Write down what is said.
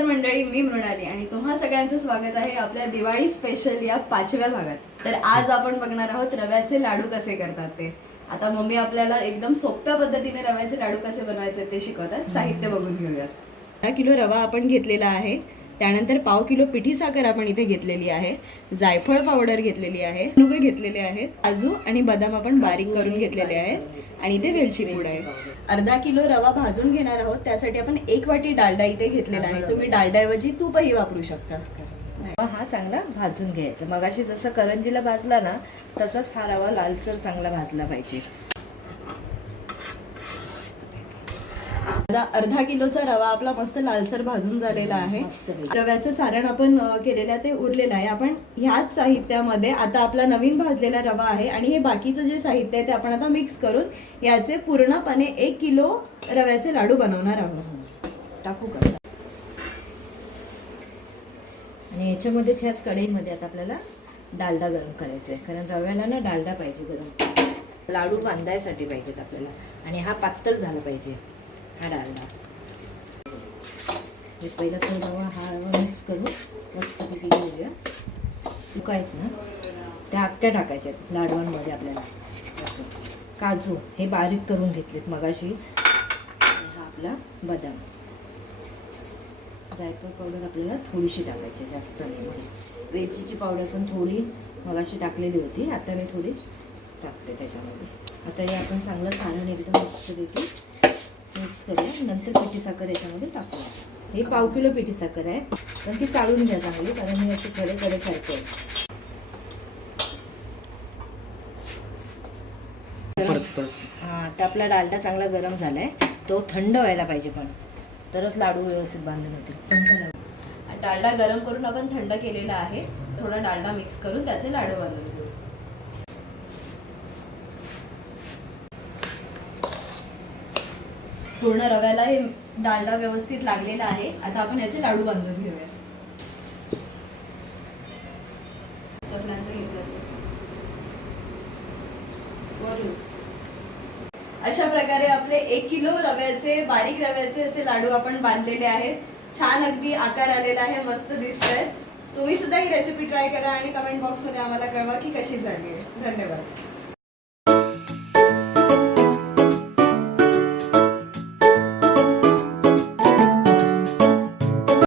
मंडळी मी मृणाली आणि तुम्हा सगळ्यांचं स्वागत आहे आपल्या दिवाळी स्पेशल या पाचव्या भागात. तर आज आपण बघणार आहोत रव्याचे लाडू कसे करतात ते. आता मम्मी आपल्याला एकदम सोप्या पद्धतीने रव्याचे लाडू कसे बनवायचे ते शिकवतात. साहित्य बघून घेऊयात. दहा किलो रवा आपण घेतलेला आहे. त्यानंतर पाव किलो पिठी साखर आपण इथे घेतलेली आहे. जायफळ पावडर घेतलेली आहे. नुगे घेतलेले आहेत. काजू आणि बदाम आपण बारीक करून घेतलेले आहेत. आणि इथे वेलची पूड आहे. अर्धा किलो रवा भाजून घेणार आहोत. त्यासाठी आपण एक वाटी डालडा इथे घेतलेला आहे. तुम्ही डालड्याऐवजी तूपही वापरू शकता. रवा हा चांगला भाजून घ्यायचा. मगाशी जसं करंजीला भाजला ना तसंच हा रवा लालसर चांगला भाजला पाहिजे. आता अर्धा किलोचा रवा आपला मस्त लालसर भाजून झालेला आहे. रव्याचं सारण आपण केलेलं आहे ते उरलेलं आहे. आपण ह्याच साहित्यामध्ये आता आपला नवीन भाजलेला रवा आहे आणि हे बाकीचं जे साहित्य आहे ते आपण आता मिक्स करून याचे पूर्णपणे एक किलो रव्याचे लाडू बनवणार आहोत. टाकू का? आणि याच्यामध्येच ह्याच कढईमध्ये आता आपल्याला डालडा गरम करायचा आहे कारण रव्याला ना डालडा पाहिजे गरम. लाडू बांधायसाठी पाहिजेत आपल्याला. आणि हा पातळ झाला पाहिजे. हा डालडा हे पहिला थोडा हा मिक्स करून मस्तपैकी घेऊया. तुका आहेत ना? त्या आपट्या टाकायच्या आहेत लाडवांमध्ये आपल्याला. असं. काजू हे बारीक करून घेतलेत मगाशी. हा आपला बदाम. जायफळ पावडर आपल्याला थोडीशी टाकायची आहे, जास्त नाही म्हणजे. वेलचीची पावडर पण थोडी मगाशी टाकलेली होती आता मी थोडी टाकते त्याच्यामध्ये. आता हे आपण चांगलं सारण एकदम मस्तपैकी मिक्स करूया नंतर पिठी साखर याच्यामध्ये टाकूया. हे पाव किलो पिठी साखर आहे. पण ती चाळून घ्या चांगली कारण हे अशी कडे कडेसारखे आहे परत परत हां आता आपला डालडा चांगला गरम झाला आहे तो थंड व्हायला पाहिजे पण. तरच लाडू व्यवस्थित बांधून होतील डालडा गरम करून आपण थंड केलेला आहे. थोडा डालडा मिक्स करून त्याचे लाडू बांधून पूर्ण रव्याला हे डालडा व्यवस्थित लागलेला आहे. आता आपण याचे लाडू बांधून घेऊया. अशा प्रकारे आपले एक किलो रव्याचे बारीक रव्याचे असे लाडू आपण बांधलेले आहेत. छान अगदी आकार आलेला आहे मस्त दिसत आहेत तुम्ही सुद्धा ही रेसिपी ट्राय करा आणि कमेंट बॉक्समध्ये आम्हाला कळवा की कशी झाली आहे. धन्यवाद.